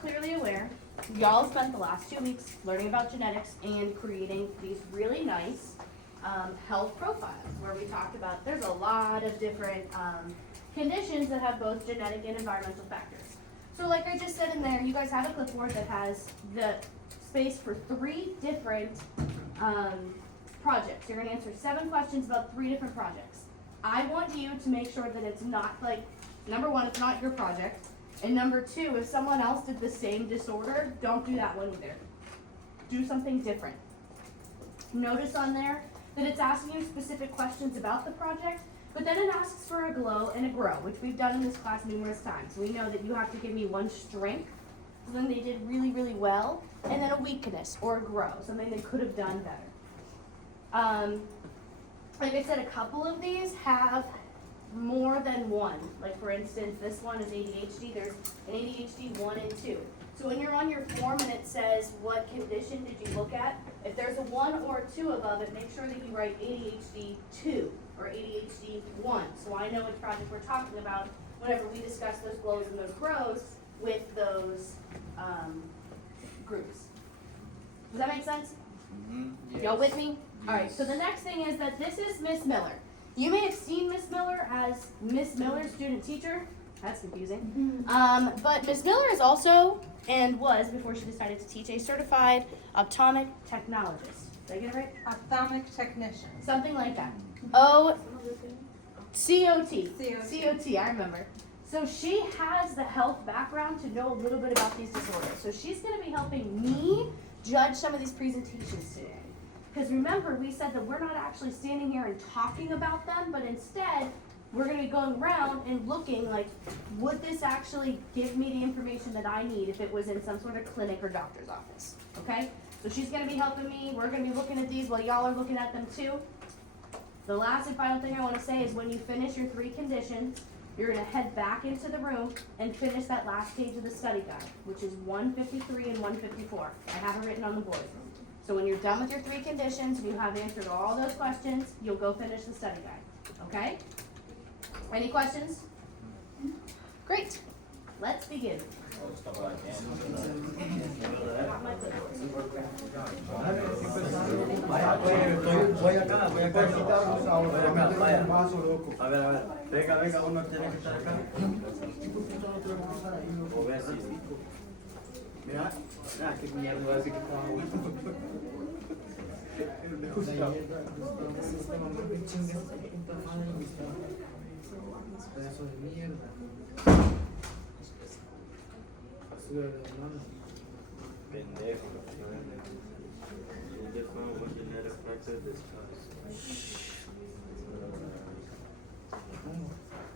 clearly aware, y'all spent the last 2 weeks learning about genetics and creating these really nice health profiles where we talked about there's a lot of different conditions that have both genetic and environmental factors. So like I just said in there, you guys have a clipboard that has the space for 3 different projects. You're gonna answer 7 questions about 3 different projects. I want you to make sure that it's not like, number 1, it's not your project. And number 2, if someone else did the same disorder, don't do that one either. Do something different. Notice on there that it's asking you specific questions about the project, but then it asks for a glow and a grow, which we've done in this class numerous times. We know that you have to give me one strength, something they did really, really well, and then a weakness or a grow, something they could have done better. Like I said, a couple of these have more than one. Like for instance, this one is ADHD. There's an ADHD 1 and 2. So when you're on your form and it says what condition did you look at, if there's a 1 or a 2 above it, make sure that you write ADHD 2 or ADHD 1. So I know which project we're talking about whenever we discuss those glows and those grows with those groups. Does that make sense? Yes. Y'all with me? All right, so the next thing is that this is Miss Miller. You may have seen Miss Miller as Miss Miller, student teacher. That's confusing. But Miss Miller is also, and was before she decided to teach, a certified optomic technologist. Did I get it right? Ophthalmic technician. Something like that. COT. COT. COT, I remember. So she has the health background to know a little bit about these disorders. So she's going to be helping me judge some of these presentations today. Because remember, we said that we're not actually standing here and talking about them, but instead, we're going to be going around and looking like, would this actually give me the information that I need if it was in some sort of clinic or doctor's office, okay? So she's going to be helping me. We're going to be looking at these while y'all are looking at them too. The last and final thing I want to say is when you finish your 3 conditions, you're going to head back into the room and finish that last page of the study guide, which is 153 and 154. I have it written on the board. So when you're done with your 3 conditions and you have answered all those questions, you'll go finish the study guide, okay? Any questions? Great. Let's begin. Voy acá. A ver, venga, uno tiene que estar acá. O ver si. Mira, qué mierda va a decir que estaba bueno. Me gusta. Pedazo de mierda. Pendejo.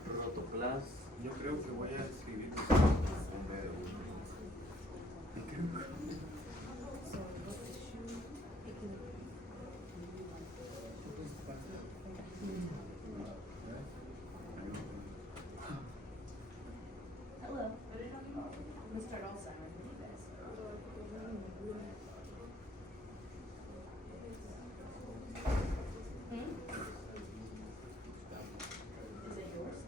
Rotoplas. Yo creo que voy a escribir Hello. We'll start all silent with you guys. Is it yours?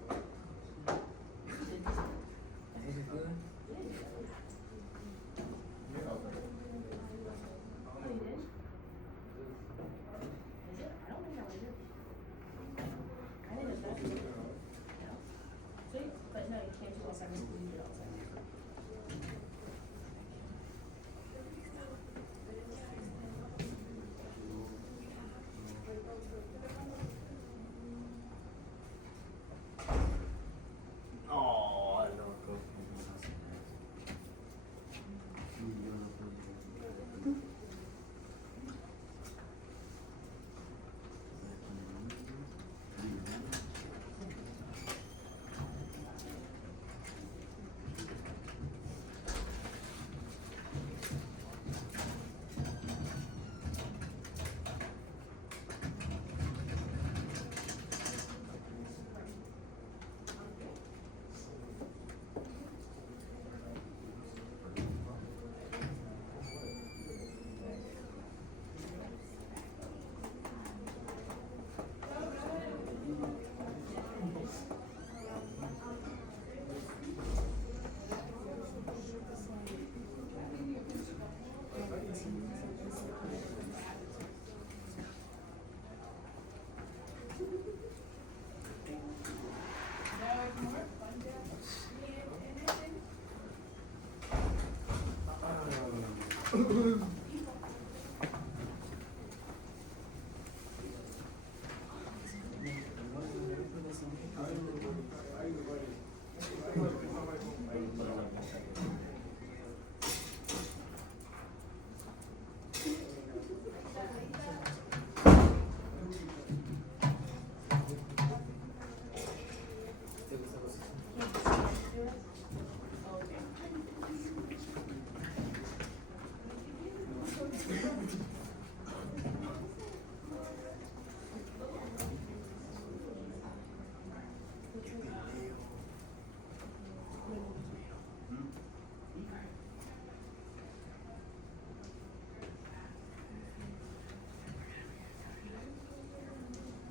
What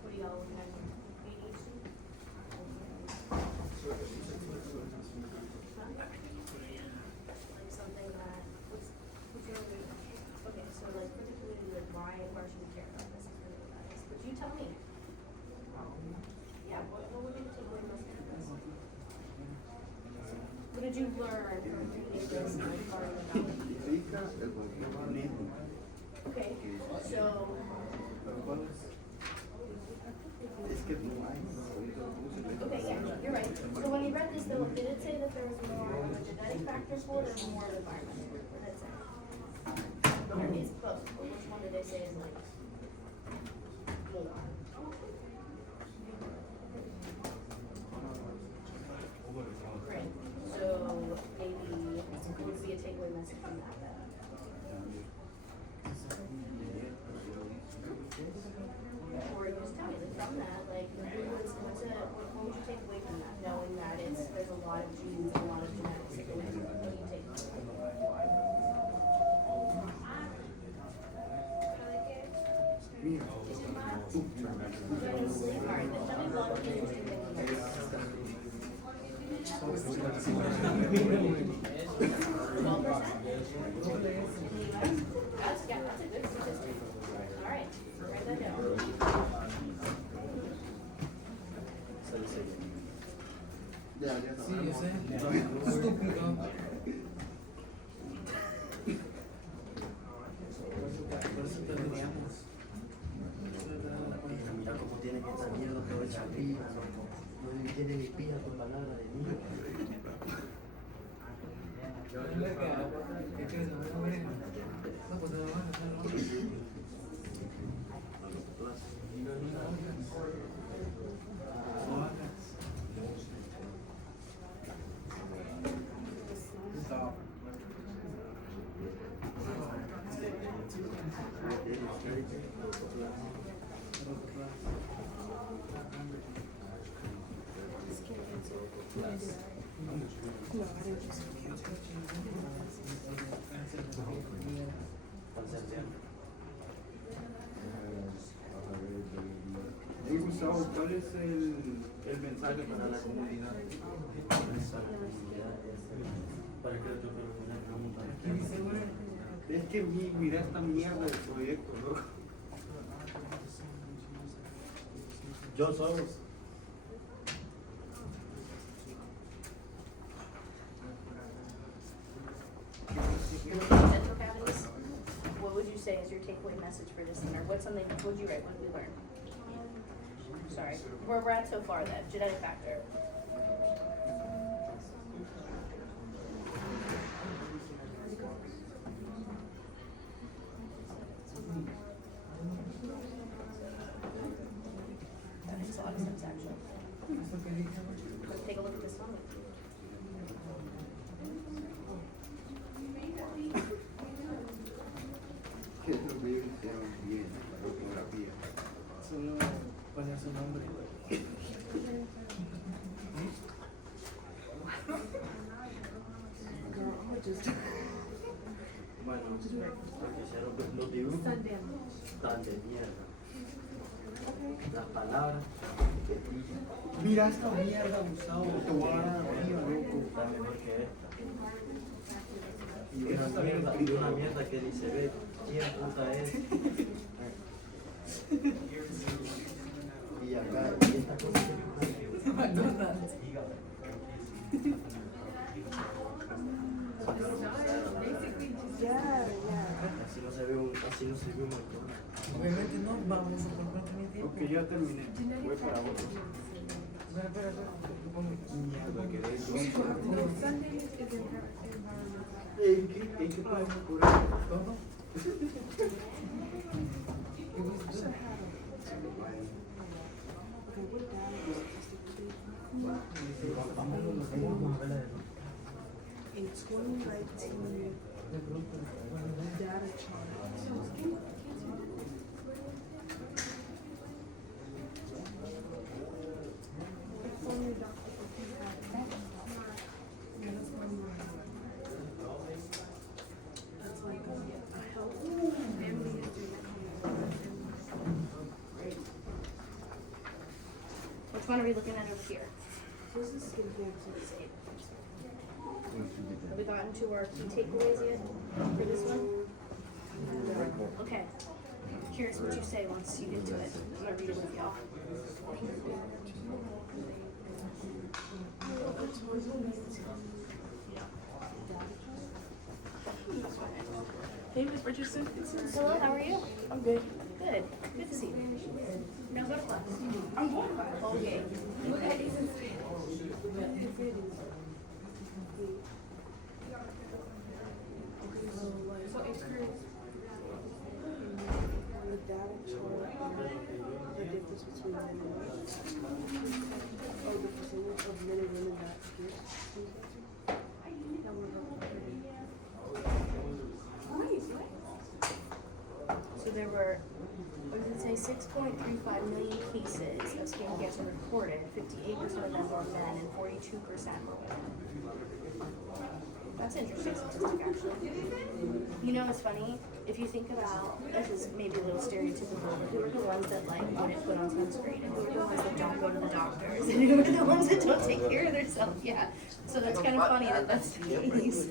are y'all looking at? ADHD? Like something that, what's your, okay, so like particularly like why should we care about this? Is really what that is. But you tell me. Yeah, what would you take away most from this? What did you learn from reading this and like part of the knowledge? Okay, so okay, yeah, you're right. So when you read this though, did it say that there was more of a genetic factor for it or more environmental? What did it say? There is both, but which one did they say is like more? Right. So maybe what would be a takeaway message from that then? Or you just tell me like from that, like what would you take away from that, knowing that there's a lot of genes, a lot of genetics that go into it. What do you take away? You're gonna sleep? Alright, then tell me one thing you think you know. 12%? That's a good statistic. Alright, write that down. Sí, yo sé. Estúpido. Por eso terminamos. Mira cómo tiene que estar miedo todo el chapillo, no tiene ni pija tu palabra de mí. ¿Qué quieres saber? No, pues te lo van a hacer, ¿no? Hey Gustavo, ¿cuál es el mensaje para la comunidad? Para que te pregunta. Es que mira esta mierda de proyecto, loco. Yo soy. Dental cavities? What would you say is your takeaway message for this thing, or what's something, what would you write, what did we learn? Sorry, where we're at so far then, genetic factor. That makes a lot of sense actually. Let's take a look at this one. Que eso me hicieron bien, la fotografía. Solo poner su nombre. Bueno, porque hicieron los dibujos tan de mierda. Las palabras que dicen Mira esta mierda, Gustavo, te voy a dar arriba, loco. están mejor que esta. Y una mierda que ni se ve quién puta es. Y acá, y esta cosa que Yeah, yeah. Así no sirve McDonald's. Obviamente no, vamos a por cuánto mi tiempo. Ok, ya terminé. Voy para otro. Espera. Mierda, quedé Sunday is environmental. ¿En qué podemos cobrar? ¿Todo? In 2019, data chart. It's only Dr. That's like a health family history. Which one are we looking at over here? This is skin cancer. Have we gotten to our key takeaways yet for this one? Okay. Curious what you say once you get to it. I'm gonna read it with y'all. Hey, Miss Richardson. Hello, how are you? I'm good. Good. Good to see you. Now go to class. I'm going to class. Okay. Look at these. So experience the data chart, the difference between men and women. Oh, the percentage of men and women that get skin cancer. That would So there were, what did it say, 6.35 million cases of skin cancer reported. 58% of them were men and 42% were women. That's interesting statistic, actually. You know, it's funny, if you think about, this is maybe a little stereotypical, but who are the ones that like wouldn't put on sunscreen, and who are the ones that don't go to the doctors, and who are the ones that don't take care of themselves? Yeah, so that's kind of funny that that's the case.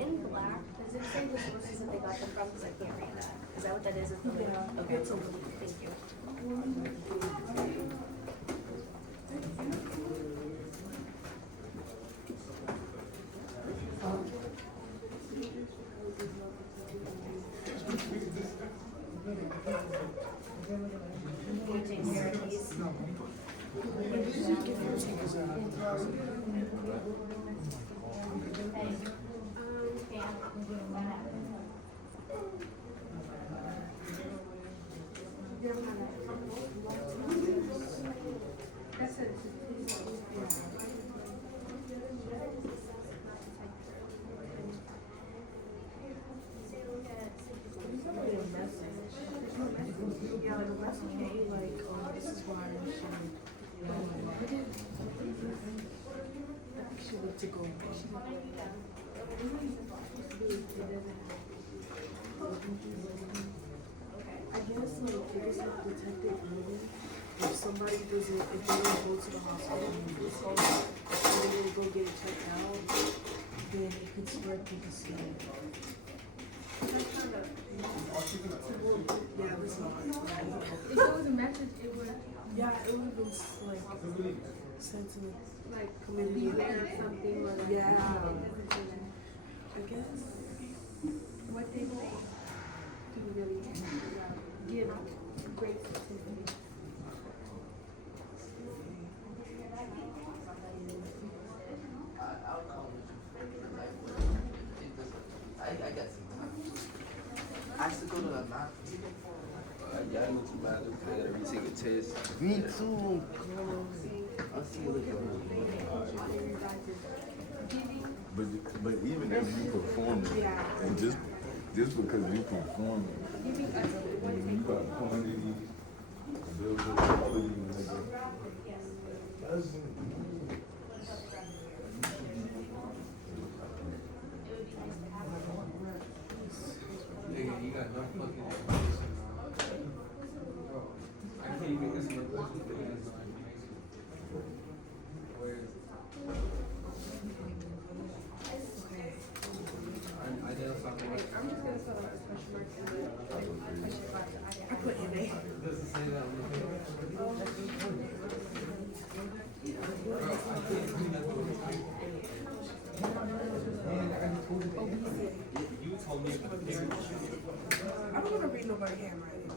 In black, does it say the sources that they got them from? Because I can't read that. Is that what that is? Is the link? Yeah, Okay, it's a link. thank you. Can you take care of these? Hey, Pam, what happened? That's it. Yeah, like a message me, like, oh, this is why I should. I think she went to go. I guess like it is like protected living. If somebody doesn't, if they don't go to the hospital and they go get it checked out, then it could spread through the skin. Yeah, this one. If it was a message, it would Yeah, it would have been like sent to like community. beware of something or like Yeah. it doesn't say that. I guess. What they didn't really give great statistics. I got some time. I used to go to the map. Yeah, I know too bad. I gotta retake a test. Me too. I'll see you later. But even if you perform it, and just because you perform it, you got quantity, build up quality, Nigga, you got no fucking information. I can't even answer my question because there's no information. Where is it? I identify my also a question mark in the question box. I put NA. I don't wanna read nobody handwriting.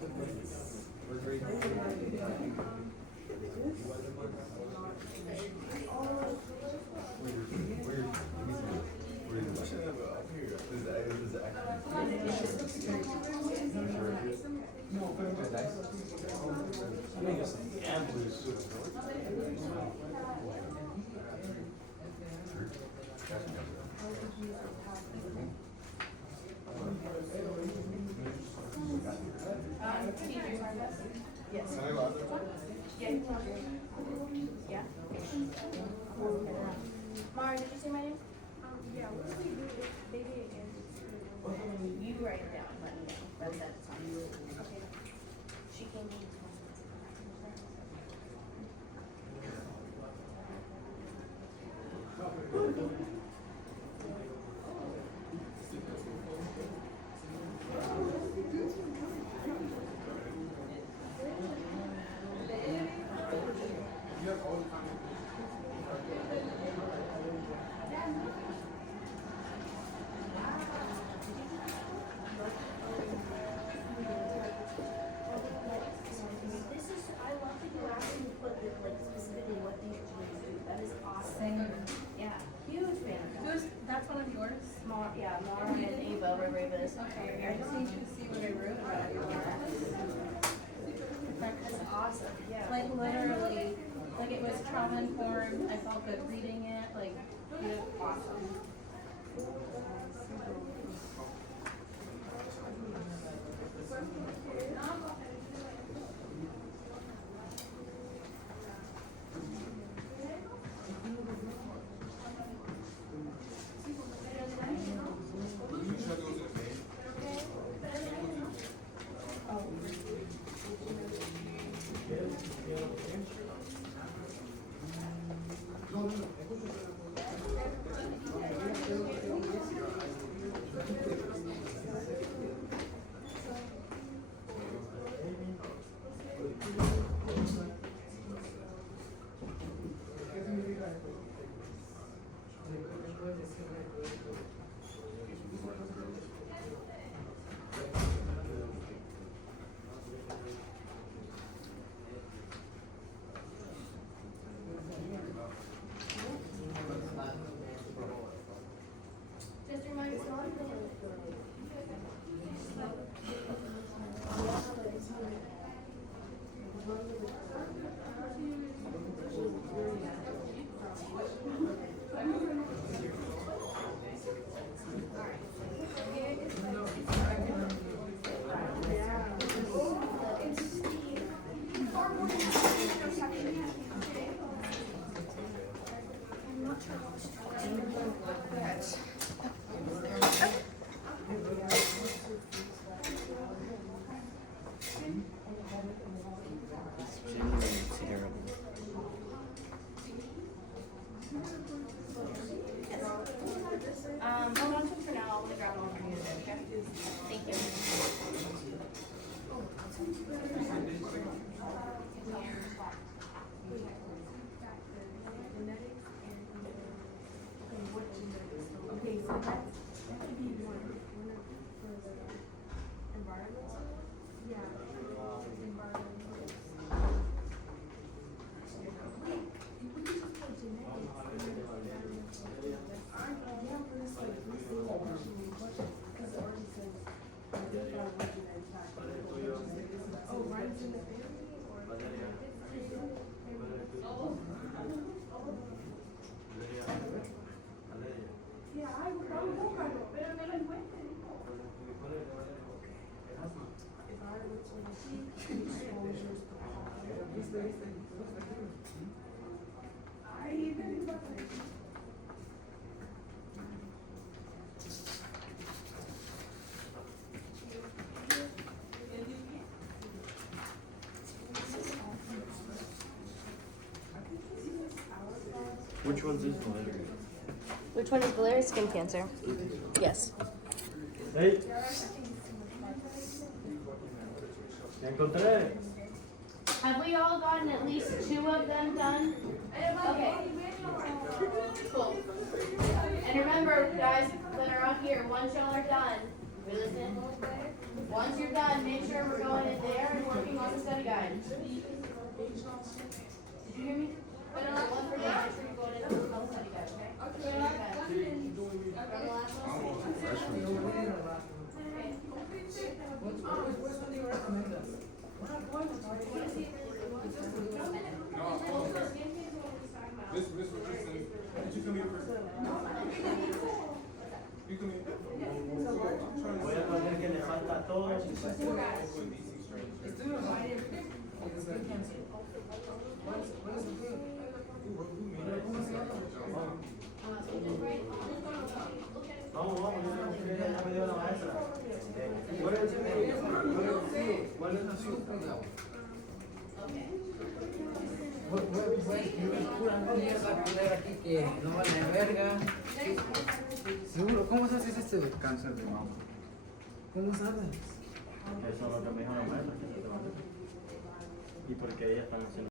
Yes. Yeah. Yeah. Mara, did you say my name? Yeah, what do we do if they didn't answer? You write it down, let me know. That's it. Okay. She came in. This is, I love that you actually put the, like, specifically what these kids do. That is awesome. Yeah, huge fan of that. That's one of yours? Mara, yeah, Mara and Ava were Ravis. Okay, I just need you to see what I wrote about your That's awesome, yeah. Like literally, like it was trauma informed, I felt good reading it, like, awesome. Just remind us all. Hold on to it for now. I'll grab one for you, okay? Thank you. Okay, so that could be one for the environment. Yeah. Environmental. Yeah, but it's like we say that we should be questions, because it already says, identify what genetic factor. Oh, runs in the family or? Yeah, I would pero me lo encuentro. Exposures to Which one's this one? Which one is Valeria's skin cancer? Yes. Hey. Ya encontré. Have we all gotten at least 2 of them done? Okay. Cool. And remember, guys that are out here, once y'all are done, we listen. Once you're done, make sure we're going in there and working on the study guide. Did you hear me? One for me, make sure you're going in and working on the study guide, okay? Voy a poner que le falta a todos. Vamos, vamos, ya me dio la maestra. ¿Cuál es la ciudad? Pura mierda poner aquí que no vale verga. Seguro, ¿cómo sabes este cáncer de mama? ¿Cómo sabes? Eso es lo que me dijo la maestra. Y porque ellas están haciendo.